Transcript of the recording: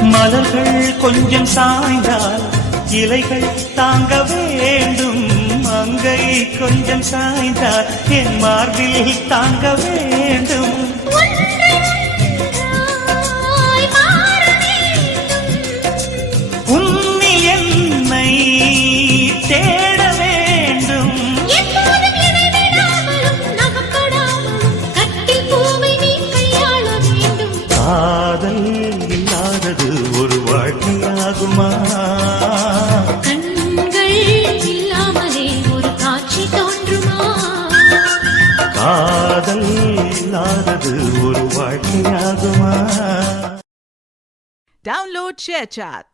மலர்கள் கொஞ்சம் சாய்ந்தால் இலைகள் தாங்க வேண்டும். மங்கை கொஞ்சம் சாய்ந்தால் என் மார்பில் தாங்க வேண்டும். உன்னி என்னை தேட வேண்டும். காதல் இல்லாதது ஒரு வாழ்க்கையாகுமா? கண்கள் இல்லாமலே ஒரு காட்சி தோன்றுமா? காதல் இல்லாதது ஒரு வாழ்க்கையாகுமா? Download ShareChat.